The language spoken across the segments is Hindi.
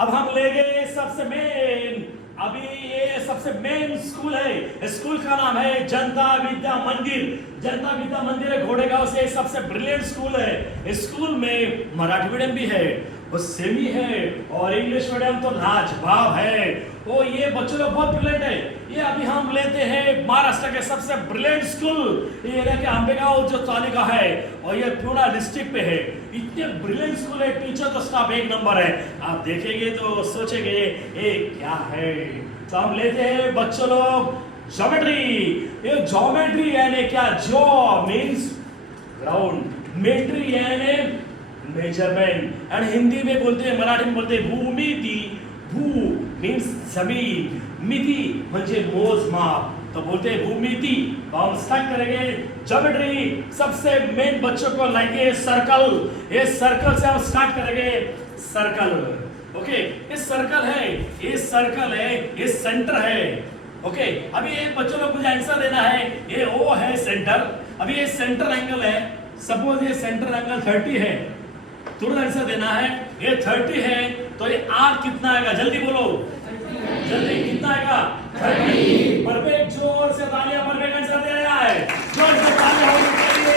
अब हम ले गए सबसे मेन, अभी ये सबसे मेन स्कूल है। स्कूल का नाम है जनता विद्या मंदिर। जनता विद्या मंदिर है घोड़ेगांव से, सबसे ब्रिलियंट स्कूल है। इस स्कूल में मराठी मीडियम भी है, वो सेमी है और इंग्लिश मीडियम तो लाजवाब है। वो ये बच्चों लोग बहुत ब्रिलियंट है। ये अभी हम लेते हैं महाराष्ट्र के सबसे ब्रिलियंट स्कूल, ये एरिया के आंबेगांव जो तालुका है और ये पूरा डिस्ट्रिक्ट पे है। इतने ब्रिलियंट स्कूल है, टीचर तो स्टाफ एक नंबर है। आप देखेंगे तो सोचेंगे ये क्या है। तो हम लेते हैं बच्चों लोग ज्योमेट्री। ये ज्योमेट्री यानी क्या? जो मीन्स ग्राउंड, मेट्री यानी मेजरमेंट, एंड हिंदी में बोलते हैं, मराठी में बोलते हैं भूमिति। भू मीन्स जमीन, मिति म्हणजे मोजमाप, तो बोलते हैं भूमिति। तो हम स्टार्ट करेंगे ज्योमेट्री। सबसे मेन बच्चों को लाएंगे सर्कल। ये सर्कल से हम स्टार्ट करेंगे। सर्कल, ओके, ये सर्कल है, ये सर्कल है, ये सेंटर है। ओके, अभी एक बच्चों को मुझे आंसर देना है। ये ओ है सेंटर, अभी ये सेंटर एंगल है। सपोज ये सेंटर एंगल 30 है, तुरंत आंसर देना है। ये 30 है तो ये आर कितना आएगा? जल्दी बोलो, जल्दी कितना आएगा? 30। परफेक्ट, जोर से तालियां, परफेक्ट आंसर दे रहा है। जोर से तालियां होनी चाहिए।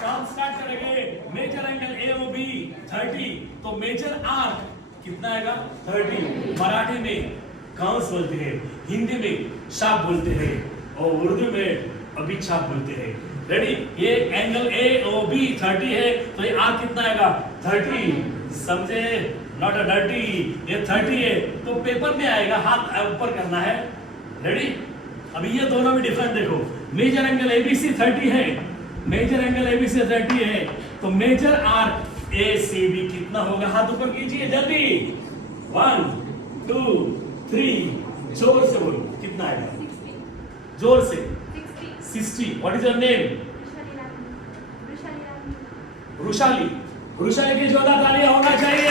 तो हम स्टार्ट करेंगे। Measure angle A O B 30, तो मेजर आर कितना आएगा? 30। मराठी में कांस बोलते हैं, हिंदी में शाप बोलते हैं और उर्दू में अभिछाप बोलते हैं। रेडी? ये एंगल ए ओ बी 30 है तो ये आर कितना आएगा? 30। समझे? नॉट अ डर्टी, ये 30 है तो पेपर में आएगा, हाथ ऊपर करना है। रेडी? अभी ये दोनों में डिफरेंट देखो। मेजर एंगल एबीसी 30 है, मेजर एंगल एबीसी 30 है तो measure arc A C B कितना होगा? हाथ ऊपर कीजिए जल्दी। 1 2 3, जोर से बोलो कितना आएगा? जोर से 60। What is your name? Rushali. Rushali की जोरदार तालियां होना चाहिए।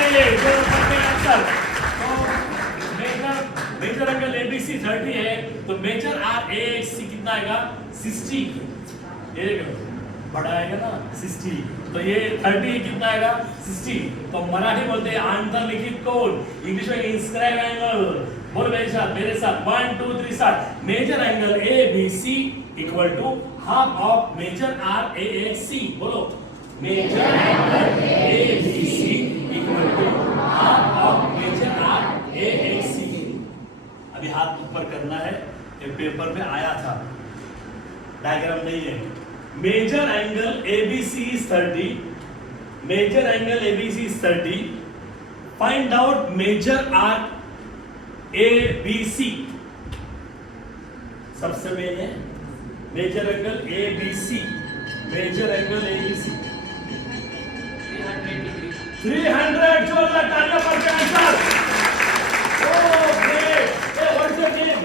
मेजर एंगल एबीसी 30 है तो मेजर आर ए सी कितना आएगा? 60। ये बड़ा आएगा ना 60, तो ये 30 कितना आएगा? 60। तो मराठी बोलते हैं अंतर्लिखित कोण, इंग्लिश में इंस्क्राइब एंगल। बोलो मेरे साथ, मेरे साथ 1 2 3 start. Measure angle A B C equal to half of measure arc A X C. बोलो, measure angle A B C equal to half of measure arc A X C. अभी हाथ ऊपर करना है, ये पेपर पे आया था, डायग्राम नहीं है। Measure angle A B C is 30, measure angle A B C is 30, find out measure arc A B C. सबसे मेन है measure angle A B C, measure angle A B C 300। जोरदार तालियां पर answer. Oh great. What is your name?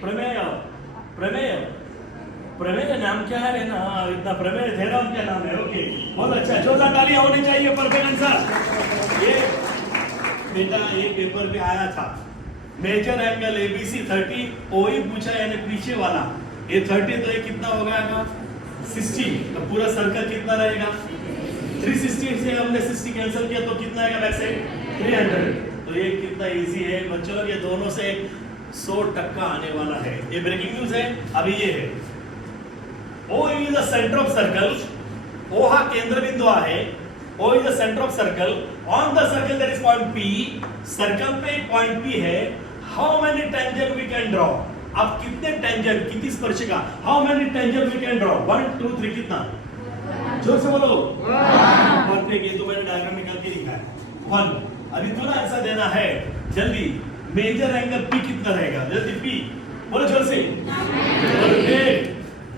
Prameya. Prameya, प्रमेय नाम क्या है ना? इतना प्रमेय थेरम क्या नाम है? ओके, बहुत अच्छा, जोरदार तालियां होनी चाहिए। Perfect answer. ये बेटा ये पेपर पे आया था। मेजर एंगल एबीसी 30, वही पूछा यानी पीछे वाला। ये 30 तो ये कितना होगा? 60। तो पूरा सर्कल कितना रहेगा? 360 से हमने 60 कैंसिल किया तो कितना आएगा बैक साइड? 300। तो ये कितना इजी है बच्चों लोग, ये दोनों से 100% आने वाला है। ये ब्रेकिंग न्यूज है। अभी ये है O is the center of circle, O हा केंद्र बिंदु आहे, O is the center of circle, on the circle there is point P, circle पे एक पॉइंट P है। How many tangent we can draw? अब कितने टेंजेंट, कितनी स्पर्शिका? How many tangent we can draw? 1 2 3 कितना? जोर से बोलो। 1। ये तो मैंने डायग्राम निकाल के लिखा है 1। अभी तुरंत आंसर देना है जल्दी। मेजर एंगल P कितना रहेगा? जल्दी P बोलो जोर से।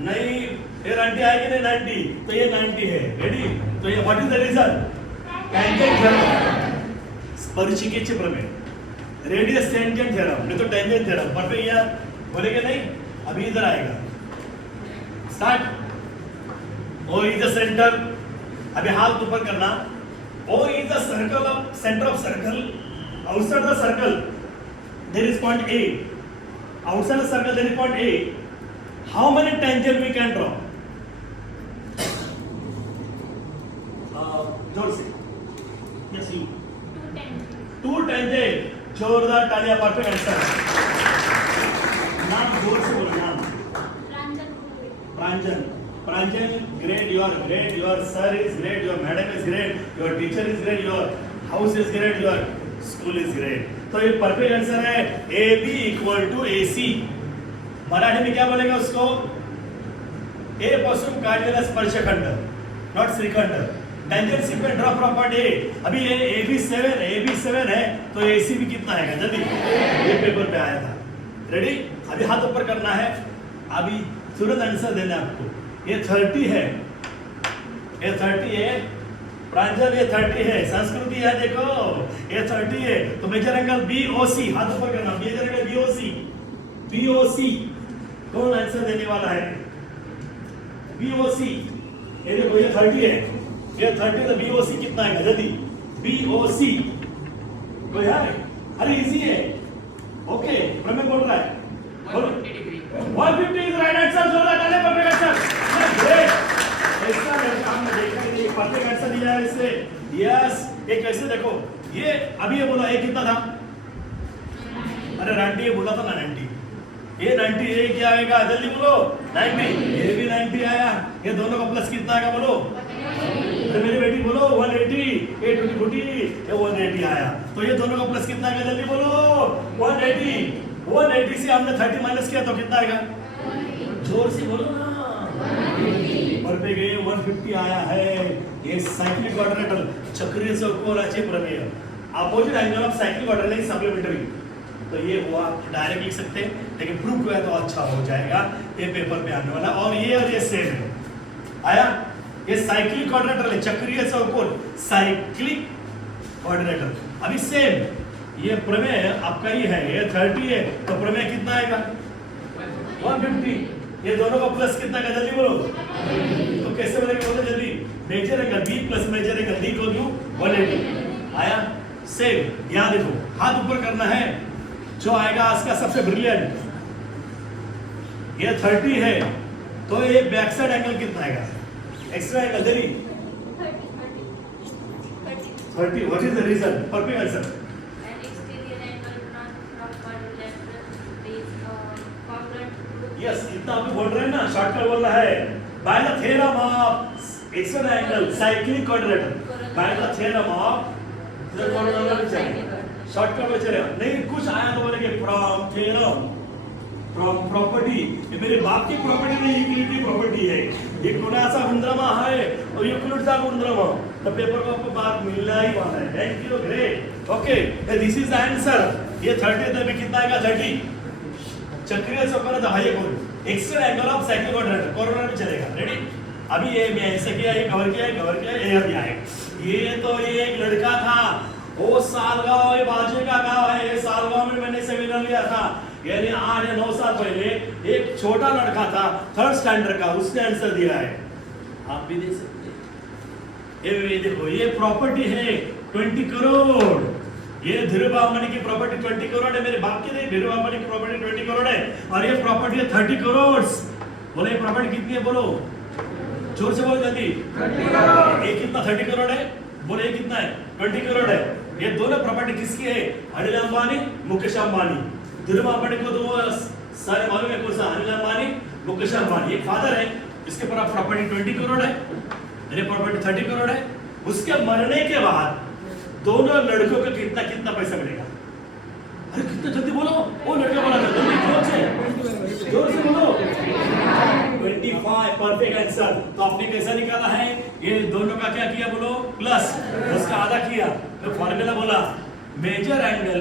नहीं, ये 90 आएगी नहीं 90, तो ये 90 है। रेडी? तो ये what is the reason? Tangent theorem, स्पर्शिकेचे प्रमेय, रेडियस टेंजेंट थ्योरम, नहीं तो टेंजेंट थ्योरम। परफेक्ट यार, बोलेंगे नहीं? अभी इधर आएगा। Start. O is the center, अभी हाथ ऊपर करना। O is the circle of center of circle. Outside the circle there is point A. Outside the circle there is point A. How many tangent we can draw? जोर से यस यू 210 थे जोरदार तालियां परफेक्ट आंसर नाम जोर से बोलो नाम Pranjal Pranjal great your sir is great your madam is great your teacher is great your house is great your school is great तो ये परफेक्ट आंसर है A B equal to A C Marathi में क्या बोलेगा उसको ए पासून काढलेला स्पर्शखंड नॉट श्रीखंड टेंजेंसी पे ड्रॉप प्रॉपर्टी अभी ये AB7 है तो ACB कितना है जल्दी ये पेपर पे आया था रेडी अभी हाथ ऊपर करना है अभी तुरंत आंसर देना है आपको ये 30 है ये 30 है प्रांजल ये 30 है संस्कृति है देखो ये 30 है तो मेजर एंगल BOC हाथ ऊपर करना मेजर एंगल BOC कौन आंसर देने वाला है BOC ये देखो ये 30 है ये 30 तो BOC कितना है जल्दी BOC कोई है अरे इजी है ओके प्रमेय बोल रहा है 150 डिग्री 150 इज राइट आंसर जोरदार तालियां परफेक्ट आंसर ग्रेट ऐसा लड़का हमने देखा ही नहीं परफेक्ट आंसर दिया है इससे यस ये कैसे देखो ये अभी ये बोला ये कितना था अरे 90 ये बोला था ना 90 ये 90 ये क्या आएगा जल्दी बोलो 90 ये भी 90 आया ये दोनों का प्लस कितना आएगा बोलो अरे मेरी बेटी बोलो 180 ये 20 ये 180 आया तो ये दोनों का प्लस कितना आएगा जल्दी बोलो 180 से हमने 30 माइनस किया तो कितना आएगा जोर से बोलो ना पर पे गए 150 आया है ये साइक्लिक क्वाड्रेटल चक्रीय चौकोराचे प्रमेय opposite angle of cyclic quadrilateral supplementary तो ये हुआ डायरेक्ट लिख सकते हैं लेकिन प्रूफ हुआ तो अच्छा हो जाएगा ये पेपर पे आने वाला और ये सेम है आया ये साइक्लिक क्वाड्रेटल है चक्रीय चौकोर साइक्लिक क्वाड्रेटल अभी सेम ये प्रमेय आपका ही है ये 30 है तो प्रमेय कितना आएगा 150 ये दोनों का प्लस कितना का जल्दी बोलो तो कैसे बनेगा बोलो जल्दी measure angle B plus measure angle D को 180 आया सेम यहां देखो हाथ ऊपर करना है जो आएगा इसका सबसे ब्रिलियंट ये 30 है तो ये बैक साइड एंगल कितना आएगा एक्स्ट्रा एंगल जल्दी 30 what is the reason perfect answer an exterior angle not quadrilateral is congruent yes इतना आप बोल रहे हैं ना शॉर्टकट बोल रहा है by the theorem of extra angle cyclic quadrilateral by the theorem of shortcut में चले नहीं कुछ आया तो बोलेंगे फ्रॉम थ्योरम फ्रॉम प्रॉपर्टी ये मेरे बाप की प्रॉपर्टी नहीं यूक्लिडी प्रॉपर्टी है ये कोणाचा गुणधर्म है और यूक्लिडचा गुणधर्म तो पेपर को आपको बात मिलना ही वाला है thank you great okay this is the answer ये 30 तो भी कितना आएगा 30 चक्रीय चौकोर है ये कौन extra angle of cyclic quadrilateral corona में चलेगा रेडी अभी ये मैं ऐसे किया ये कवर किया ये अभी आएगा ये तो ये एक लड़का था वो सालगांव ये बाजू का गांव है ये सालगांव में मैंने सेमिनार लिया था यानी 8 या 9 साल पहले एक छोटा लड़का था 3rd स्टैंडर्ड का उसने आंसर दिया है आप भी दे सकते हैं ये देखो ये प्रॉपर्टी है 20 करोड़ ये धीरूभाई अंबानी की प्रॉपर्टी 20 करोड़ है मेरे बाप की नहीं धीरूभाई अंबानी की प्रॉपर्टी 20 करोड़ है और ये प्रॉपर्टी है 30 करोड़ बोले ये प्रॉपर्टी कितनी है बोलो जोर से बोलो जल्दी 30 करोड़ ये कितना 30 करोड़ है बोले ये कितना है 20 करोड़ है ये दोनों प्रॉपर्टी किसकी है अनिल अंबानी मुकेश अंबानी धीरूभाई अंबानी को तो सारे मालूम है कौन सा अनिल अंबानी मुकेश अंबानी एक फादर है इसके पास प्रॉपर्टी 20 करोड़ है मेरे प्रॉपर्टी 30 करोड़ है उसके मरने के बाद दोनों लड़कों को कितना कितना पैसा मिलेगा अरे कितना जल्दी बोलो वो लड़का बोला था जल्दी जोर से बोलो 25 परफेक्ट आंसर तो आपने कैसा निकाला है ये दोनों का क्या किया बोलो प्लस उसका आधा किया तो फॉर्मूला बोला measure angle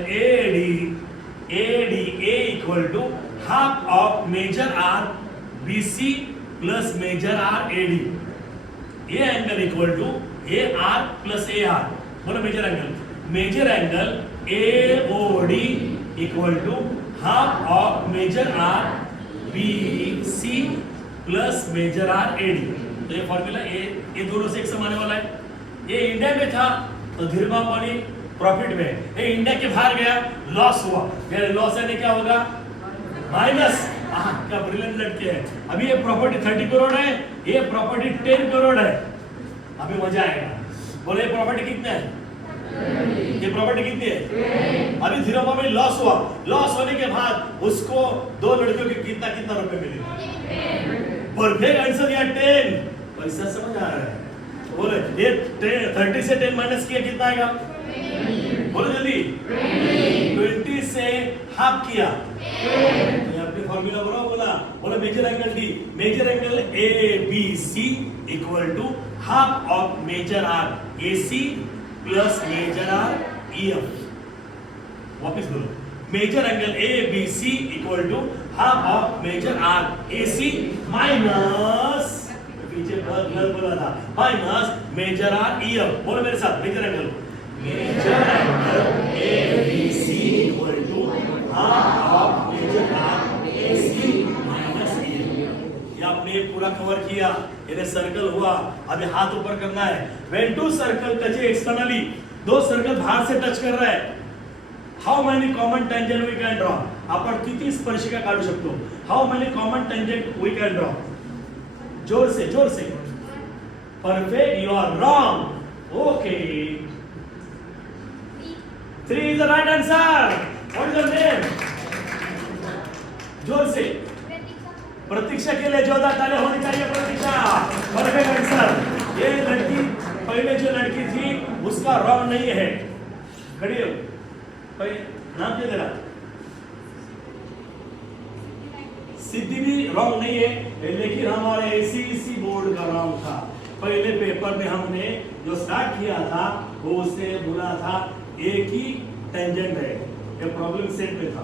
AD A equal to half of measure R BC plus measure R AD ये angle equal to AR plus AR बोलो measure angle AOD equal to half of measure R BC plus measure R AD तो ये फॉर्मूला ये दोनों से एक समान वाला है ये इंडिया में था तो धीरूभाई अंबानी प्रॉफिट में ये इंडिया के बाहर गया लॉस हुआ यानी लॉस यानी क्या होगा माइनस क्या ब्रिलियंट लड़के हैं अभी ये प्रॉपर्टी 30 करोड़ है ये प्रॉपर्टी 10 करोड़ है अभी मजा आएगा बोले प्रॉपर्टी कितने है? ये प्रॉपर्टी कितनी है? अभी 0 में लॉस हुआ, लॉस होने के बाद उसको 2 लड़कियों के कितना कितना रुपए मिले? परफेक्ट आंसर या 10। पैसा समझ आ रहा है? बोले ये 30 से 10 माइनस किया कितना आएगा? बोलो जल्दी। 20 से हाफ किया तो आपने फॉर्मूला बोला measure angle D, measure angle A B C equal to half of measure arc A C plus measure arc E F. वापिस बोलो, measure angle A B C equal to half of measure arc A C minus, पीछे बोला था, minus measure arc E F. बोलो मेरे साथ, measure angle A B C equal to half of measure arc A C minus E F. ये आपने पूरा कवर किया, ये सर्कल हुआ। अभी हाथ ऊपर करना है। when two circle touch externally, 2 circle बाहर से टच कर रहा है, how many common tangent we can draw? आपण किती स्पर्शिका काढू शकतो? How many common tangent we can draw? जोर से, जोर से। Perfect, you are wrong. Okay, 3 is the right answer. What is your name? जोर से। प्रतीक्षा के लिए जोरदार ताली होनी चाहिए। प्रतीक्षा, परफेक्ट आंसर। ये लड़की, पहले जो लड़की थी उसका रॉन्ग नहीं है। खड़ी हो, पहले नाम क्या तेरा? सिद्धि भी रॉन्ग नहीं है, लेकिन हमारे एसीसी बोर्ड का रॉन्ग था। पहले पेपर में हमने जो स्टार्ट किया था वो उसने बोला था एक ही टेंजेंट है, ये प्रॉब्लम सेट में था,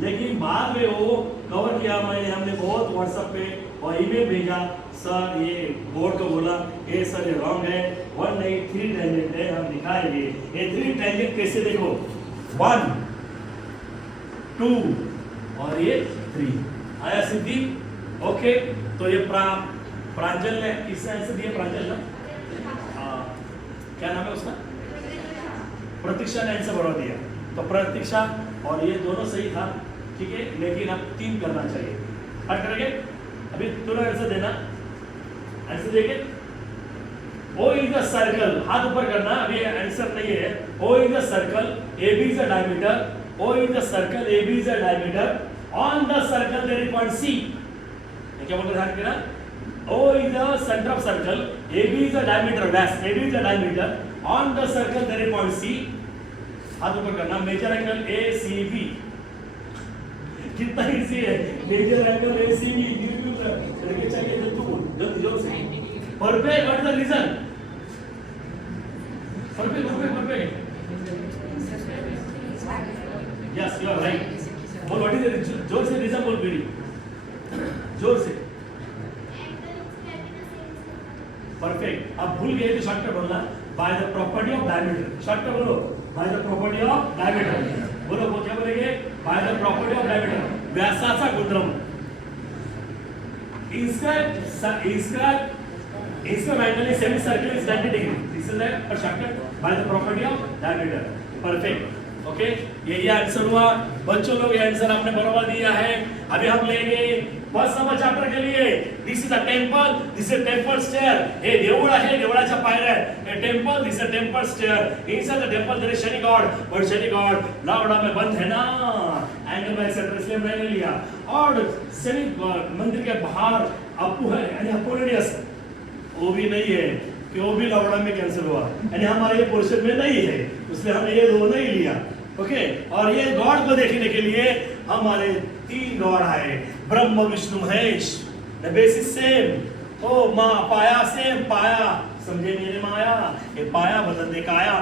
लेकिन बाद में वो कवर किया मैंने, हमने बहुत व्हाट्सएप पे और ईमेल भेजा, सर ये बोर्ड को बोला ये सर ये रॉन्ग है, 1 नहीं 3 टेंजेंट है, हम दिखाएंगे। ये 3 टेंजेंट कैसे देखो, 1 2 और ये 3 आया सिद्धि। ओके, तो ये प्रांजल ने किसने आंसर दिया? प्रांजल ना, क्या नाम है उसका? प्रतीक्षा ने आंसर बता दिया। तो प्रतीक्षा और ये दोनों सही था, ठीक है, लेकिन अब 3 करना चाहिए। हट करेंगे अभी, दोनों आंसर देना, आंसर देंगे। O is the circle, हाथ ऊपर करना, अभी आंसर नहीं है। O is the circle, AB is the diameter, O is the circle, AB is the diameter, on the circle there is point C। क्या बोल रहे थे ना? O is the center of circle, AB is the diameter, Vyas, AB is the diameter, on the circle there is point C। हाथ ऊपर करना, मेजर एंगल ACB, कितना इजी है, मेजर एंगल ACB, लड़के चाहिए तो तू जल्दी जोर से। Perfect, what is the reason? Perfect, perfect, perfect, yes you are right. बोल व्हाट इज द, जोर से रीजन बोल बेटी, जोर से। परफेक्ट, अब भूल गए तो शॉर्टकट बोलना, by the property of diameter. Shortcut बोलो, by the property of diameter. बोलो वो क्या बोलेंगे? By the property of diameter, व्यासाचा गुणधर्म। इसका finally semi circle is 90 degree, this is the shortcut by the property of diameter. Perfect, okay, यही आंसर हुआ बच्चों लोग, ये आंसर आपने बराबर दिया है। अभी हम लेंगे फर्स्ट नंबर चैप्टर के लिए, this is a temple, this is temple stair. हे देऊळ आहे, देवळाच्या पायऱ्या आहेत। A temple, this is temple stair, inside the temple there is Shani god, but Shani god लावड़ा में बंद है ना, एंगल बाय सेंटर, इसलिए मैंने लिया। और शनि मंदिर के बाहर अप्पू है यानी अपोलोनियस, वो भी नहीं है कि वो भी लावड़ा में कैंसिल हुआ, यानी हमारे ये पोर्शन में नहीं है, इसलिए हमने ये 2 नहीं लिया। ओके, और ये गॉड को देखने के लिए हमारे 3 गॉड आए, Brahma Vishnu Mahesh. The basis same, ओ माँ पाया सेम, पाया समझे मेरे माया, ये पाया बदल दे काया।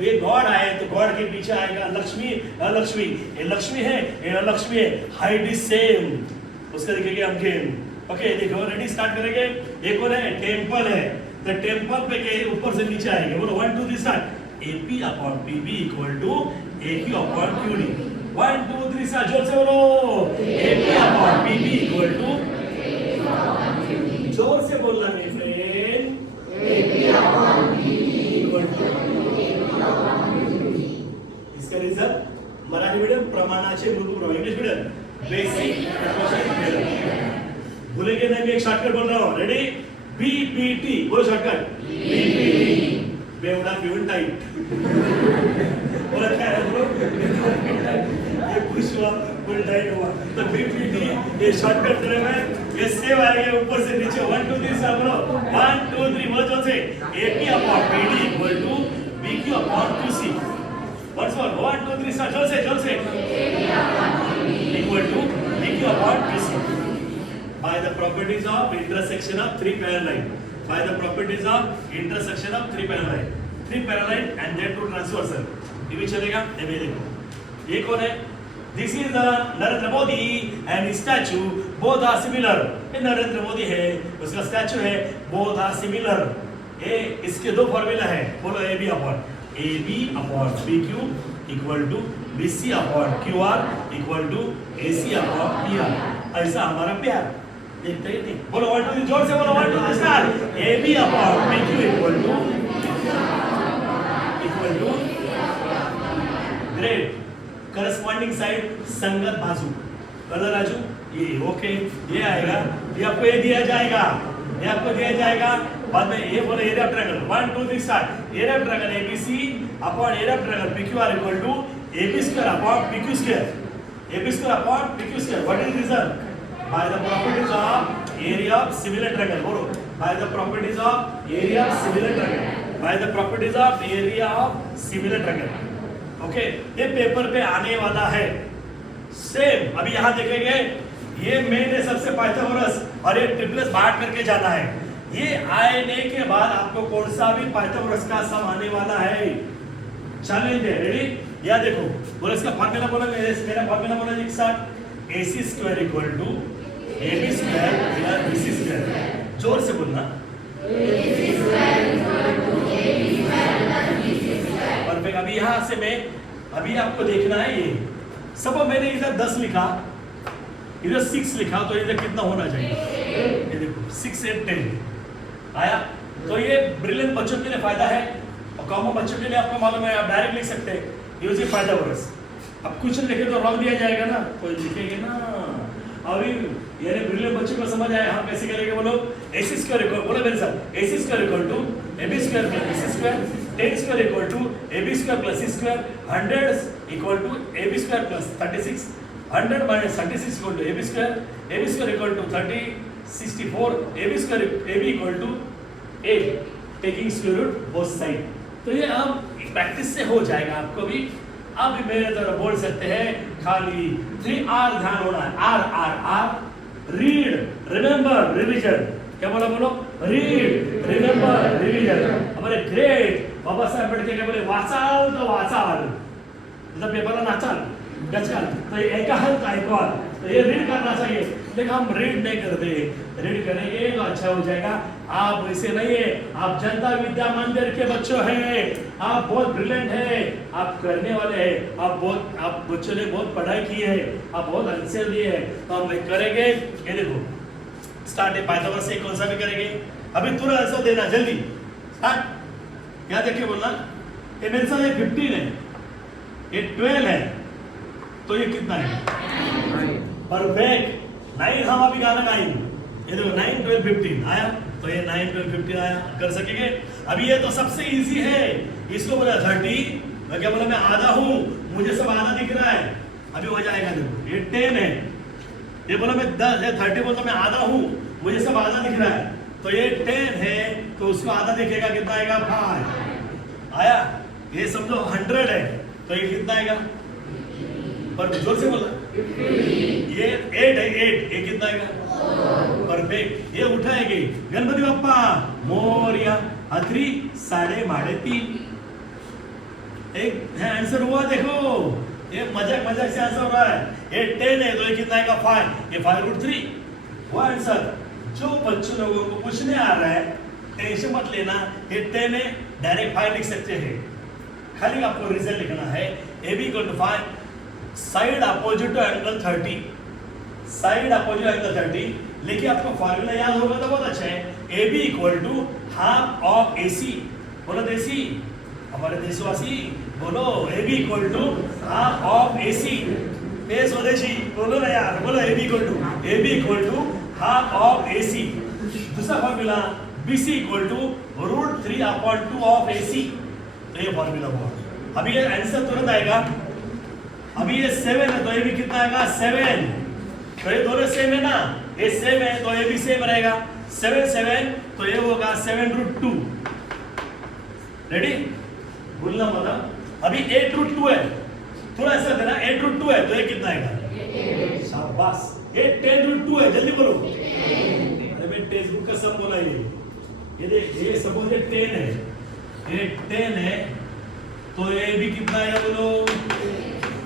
ये गॉड आए तो गॉड के पीछे आएगा लक्ष्मी, अलक्ष्मी, ये लक्ष्मी है, ये अलक्ष्मी है, हाइट इज सेम, उसका देखेंगे हम गेम। ओके, देखो रेडी, स्टार्ट करेंगे। एक और है टेंपल है, तो टेंपल पे के ऊपर से नीचे आएंगे। बोलो 1 2 3 start. AP upon PB equal to AQ upon QD। 1 2 3 start, जोर से बोलो। AP upon PB equal to, जोर से बोलना मेरे friend. AP upon PB equal to, इसका रिजल्ट मराठी मीडियम प्रमाणाचे मृदू प्रमाण, इंग्लिश मीडियम बेसिक। भूलेंगे नहीं, मैं एक शॉर्टकट बोल रहा हूँ, रेडी? BPT, बोलो शॉर्टकट। BPT, बेवड़ा क्यों टाइट बोला क्या है ब्रो ये पुश हुआ फुल टाइट हुआ तो बीपीटी ये शॉर्टकट ट्रिम है ये सेव आएगा ऊपर से नीचे 1 2 3 सब ब्रो 1 2 3 वो जो से AP upon PD equal to BQ upon QC once more 1 2 3 सब जोर से AP upon PD equal to BQ upon QC by the properties of intersection of three parallel by the properties of intersection of three parallel and their two transversal ये भी चलेगा ये भी देखो ये कौन है this is the Narendra Modi and statue both are similar ये नरेंद्र मोदी है उसका स्टैचू है बोथ आर सिमिलर ये इसके दो फार्मूला है बोलो AB upon BQ equal to BC upon QR equal to AC upon PR ऐसा हमारा प्यार देखते ही नहीं बोलो 1 2 3 जोर से बोलो 1 2 3 start AB upon BQ equal to great corresponding side संगत बाजू कलर राजू ये ओके ये आएगा ये आपको ये दिया जाएगा बाद में ये बोले area of triangle 1 2 3 start area of triangle ABC upon area of triangle PQR equal to AB square upon PQ square upon PQ square what is reason by the properties of area of similar triangle बोलो by the properties of area of similar triangle okay ये पेपर पे आने वाला है सेम अभी यहाँ देखेंगे ये मेन है सबसे पाइथागोरस और ये ट्रिपलेस बांट करके जाना है ये आने के बाद आपको कौन सा भी पाइथागोरस का सम आने वाला है चैलेंज है रेडी या देखो बोलो इसका फार्मूला बोलो मेरा फार्मूला बोलो एक साथ AC square equal to AB square plus BC square जोर से बोलना AC square equal to AB square plus BC square perfect अभी यहाँ से मैं अभी आपको देखना है ये सब मैंने इधर 10 लिखा इधर 6 लिखा तो इधर कितना होना चाहिए ये देखो 6 8 10 आया तो ये ब्रिलियंट बच्चों के लिए फायदा है और कॉमन बच्चों के लिए आपको मालूम है आप डायरेक्ट लिख सकते हैं यूज पाइथागोरस अब कुछ लिखे तो रॉन्ग दिया जाएगा ना कोई लिखेंगे ना अभी यानी ब्रिलियंट बच्चों को समझ आया हम कैसे करेंगे बोलो AC स्क्वायर इक्वल बोलो मेरे साथ AC square equal to AB square plus BC square 10 square equal to AB square plus C square 100 equal to AB square plus 36 100 minus 36 equal to AB square equal to 30 64 AB square AB equal to 8 taking square root both side तो ये अब प्रैक्टिस से हो जाएगा आपको भी अब मेरे तरह बोल सकते हैं खाली 3R ध्यान होना है R रीड रिमेंबर रिवीजन क्या बोलो रीड रिमेंबर रिवीजन हमारे ग्रेट बाबा साहेब आंबेडकर क्या बोले वाचाल तो वाचाल जब पेपरला नाचाल गचकाल तो ऐकाल तो ऐकवाल तो ये रीड करना चाहिए लेकिन हम रीड नहीं करते रीड करेंगे तो अच्छा हो जाएगा आप वैसे नहीं है आप जनता विद्या मंदिर के बच्चों हैं आप बहुत ब्रिलियंट हैं आप करने वाले हैं आप बच्चों ने बहुत पढ़ाई की है आप बहुत आंसर दिए हैं तो हम करेंगे ये देखो स्टार्ट है पाइथागोरस से कौन सा भी करेंगे अभी तुरंत आंसर देना जल्दी स्टार्ट क्या देखिए बोलना ये मेरे साथ 15 है ये 12 है तो ये कितना है परफेक्ट 9 हम अभी गाना 9 ये देखो 9 12 15 आया तो ये 9 12 15 आया कर सकेंगे अभी ये तो सबसे इजी है इसको बोला 30 मैं क्या बोला मैं आधा हूं मुझे सब आधा दिख रहा है अभी हो जाएगा देखो ये 10 है ये बोला मैं 10 है 30 बोलता मैं आधा हूं मुझे सब आधा दिख रहा है तो ये 10 है तो उसको आधा दिखेगा कितना आएगा 5 आया ये समझो 100 है तो ये कितना आएगा पर जोर से बोला ये 8 है 8 ये कितना आएगा परफेक्ट ये उठाएगी गणपति बप्पा मोरया अथरी 3.5 एक आंसर हुआ देखो ये मजाक से आंसर हो रहा है ये 10 है तो ये कितना आएगा 5 ये 5√3 वो आंसर जो बच्चों लोगों को पूछने आ रहा है टेंशन मत लेना ये 10 है डायरेक्ट 5 लिख सकते हैं खाली आपको रिजल्ट लिखना है AB = 5 side opposite to angle 30 side opposite angle 30 लेकिन आपको फार्मूला याद होगा तो बहुत अच्छा है AB = हाफ ऑफ AC बोलो देसी हमारे देशवासी बोलो AB = हाफ ऑफ AC ए स्वदेशी बोलो ना यार बोलो AB = हाफ ऑफ AC दूसरा formula BC = √3 3 upon 2 of AC, तो ये फॉर्मूला हुआ। अभी ये आंसर तुरंत आएगा। अभी ये 7 है तो ये भी कितना आएगा 7, तो ये दोनों सेम है ना, ये सेम है तो ये भी सेम रहेगा 7 7, तो ये होगा 7√2। रेडी, बोलना मत। अभी 8√2 है, थोड़ा ऐसा देना 8√2 है तो ये कितना आएगा, शाबाश। ये 10√2 है, जल्दी बोलो। अरे मैं टेक्स्ट बुक का सम बोला ये देख, ये सपोज ये 10 है, ये 10 है तो ये भी कितना आएगा बोलो।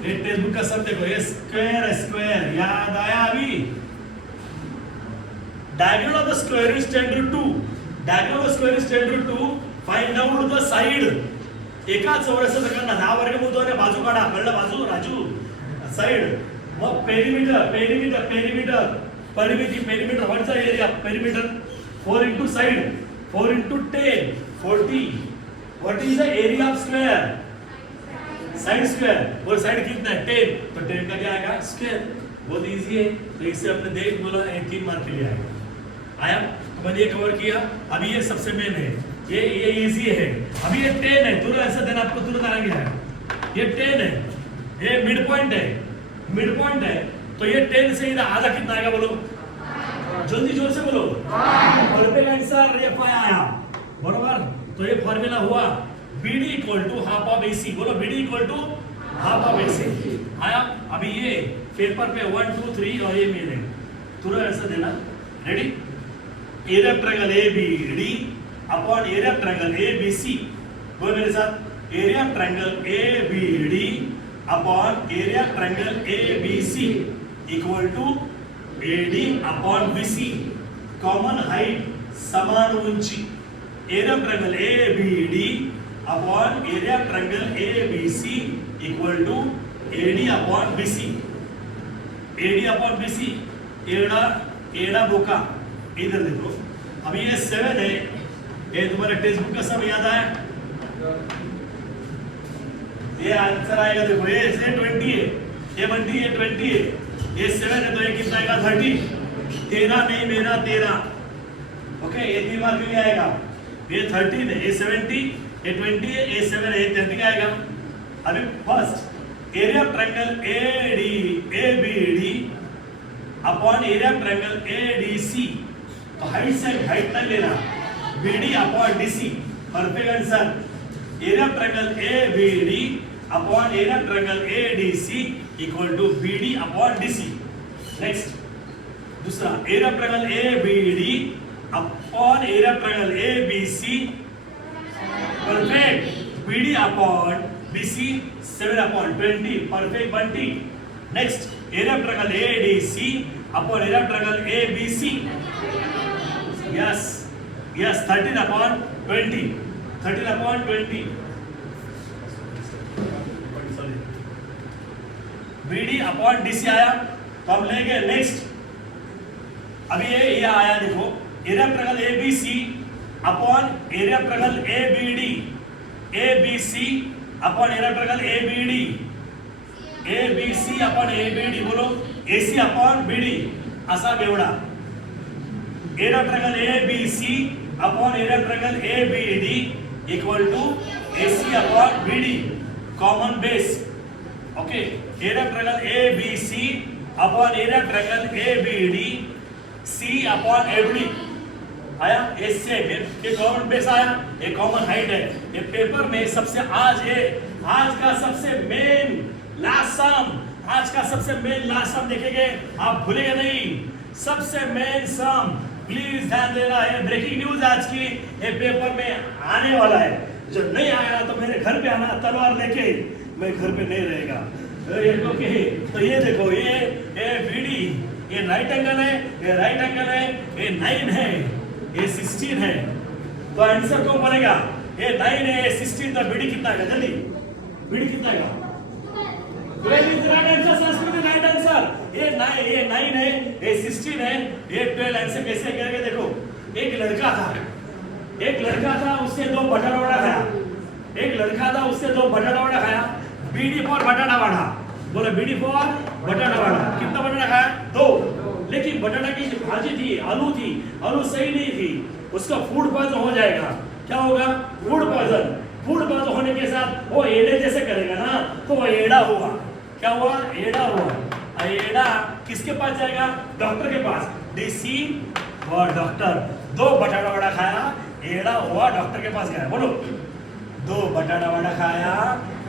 ये टेक्स्ट बुक का सम देखो, ये स्क्वायर है, स्क्वायर याद आया अभी। Diagonal of the square is 10√2, diagonal of the square is 10√2, find out the side. एका चौरसाचा करणार 10 वर्गमूळाने बाजू काढा, कळलं बाजू राजू, साइड। मग पेरीमीटर, पेरीमीटर, पेरीमीटर, परिमिती, perimeter what's the area, perimeter 4 into side, 4 into 10, 40। What is the area of square, side square, और साइड कितना है 10, तो 10 का क्या आएगा स्क्वायर। बहुत इजी है, तो इससे हमने देख बोला 3 मार्क के लिए आएगा। आया तो मैंने ये कवर किया। अभी ये सबसे मेन है, ये इजी है। अभी ये 10 है, तुरंत ऐसा देना आपको तुरंत आ गया है। ये 10 है, ये मिड पॉइंट है, मिड पॉइंट है तो ये 10 से इधर आधा कितना आएगा बोलो, जल्दी जोर से बोलो। और पे आंसर ये 5 आया, बराबर। तो ये फार्मूला हुआ BD equal to half of AC, बोलो BD equal to half of AC आया। अभी ये पेपर पे 1 2 3 और ये मेन है, तुरंत ऐसा देना। Ready, area triangle ABD upon area triangle ABC, बोलो मेरे साथ, area triangle ABD upon area triangle ABC equal to AD upon BC, common height समान उंची। Area triangle ABD upon area triangle ABC equal to AD upon BC, AD upon BC, एड़ा एड़ा बोका, इधर देखो। अभी ये 7 है, ये तुम्हारे टेक्स्ट बुक का सब याद आया, ये आंसर आएगा देखो, ये 20 है, ये 20 है, 20 है, ये 7 है तो ये कितना आएगा 30, 13 नहीं मेरा 13, ओके। ये 3 मार्क के लिए आएगा। ये 13 है, ये 70, ये 20 है, ये 7 है, ये 30 का आएगा। अभी first area triangle ABD upon area triangle ADC, तो हाइट से हाइट नहीं लेना, BD upon DC, perfect answer. Area triangle ABD upon area triangle ADC equal to BD upon DC। Next दूसरा, area triangle ABD upon area triangle ABC, perfect, BD upon BC 7 upon 20, perfect Bunty. Next area triangle ADC upon area triangle ABC, yes yes 13 upon 20, 13 upon 20, BD upon DC आया। तो हम लेंगे नेक्स्ट, अभी ये आया देखो, area triangle ABC upon area triangle ABD, ABC upon area triangle ABD, ABC upon ABD, बोलो AC अपॉन BD, असा बेवडा। Area triangle ABC upon area triangle ABD equal to AC upon BD, common base, okay. Area triangle ABC upon area triangle ABD, C upon ABD आया, इससे ये कॉमन बेस आया, ये कॉमन हाइट है। ये पेपर में सबसे आज का सबसे मेन लास्ट सम, आज का सबसे मेन लास्ट सम देखेंगे, आप भूलेंगे नहीं। सबसे मेन सम प्लीज ध्यान देना है, ब्रेकिंग न्यूज आज की, ये पेपर में आने वाला है। जो नहीं आया तो मेरे घर पे आना तलवार लेके, मैं घर पे नहीं रहेगा। तो ये देखो, ये BD, ये राइट एंगल है, ये राइट एंगल है, ये 9 है, ये 16 है, तो आंसर कौन बनेगा? ये 9 है, ये 16, तो BD कितना आएगा? जल्दी BD कितना आएगा? 12 is the right answer, Sanskrit is right answer। ये 9 है, ये 16 है, ये 12 आंसर कैसे करेंगे? देखो, एक लड़का था, उससे 2 बटाटा वड़ा खाया। एक लड़का था, उससे 2 बटाटा वड़ा खाया। BD फॉर बटाटा वड़ा, बोलो BD फॉर बटाटा वड़ा। कितना बटाटा खाया? 2। लेकिन बटाटा की जो भाजी थी, आलू सही नहीं थी, उसका फूड पॉइजन हो जाएगा। क्या होगा? Food poison. फूड पॉइजन होने के साथ वो एड़े जैसे करेगा ना, तो वो एड़ा हुआ। क्या हुआ? एड़ा हुआ। एड़ा किसके पास जाएगा? डॉक्टर के पास। डीसी और डॉक्टर, 2 बटाटा वड़ा खाया, एड़ा हुआ, डॉक्टर के पास गया। बोलो, 2 बटाटा वड़ा खाया,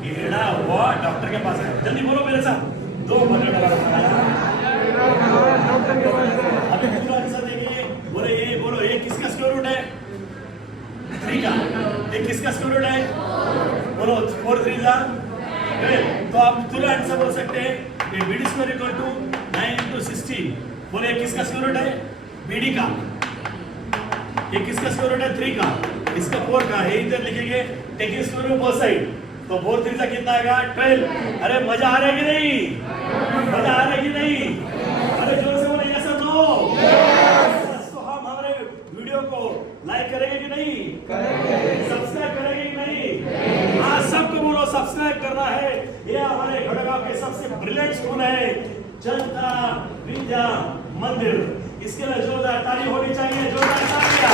एड़ा हुआ, डॉक्टर के पास गया। जल्दी बोलो मेरे साथ, 2 बटाटा वड़ा खाया। अभी पूरा आंसर देंगे। बोले ये, बोलो ये किसका स्क्वायर रूट है? 3 का। ये किसका स्क्वायर रूट है? बोलो 4 3 जा। तो आप पूरा आंसर बोल सकते हैं कि BD square equal to 9 into 16। बोले ये किसका स्क्वायर रूट है? BD का। ये किसका स्क्वायर रूट है? 3 का। इसका 4 का है, इधर लिखेंगे taking square root both side. तो 4 3 कितना आएगा? 12। अरे मजा आ रहा है कि नहीं? मजा आ रहा है कि नहीं? अरे जोर से बोले यस और नो। तो हम हमारे वीडियो को लाइक करेंगे कि नहीं? करेंगे। सब्सक्राइब करेंगे कि नहीं? हाँ, सबको बोलो सब्सक्राइब करना है। ये हमारे घोड़ेगांव के सबसे ब्रिलियंट स्कूल है, जनता विद्या मंदिर। इसके लिए जोरदार ताली होनी चाहिए, जोरदार तालियां।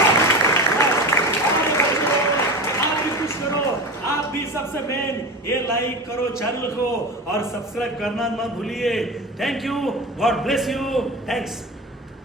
आप भी कुछ करो, आप भी सबसे मेन ये लाइक करो चैनल को और सब्सक्राइब करना मत भूलिए। Thank you, God bless you, thanks.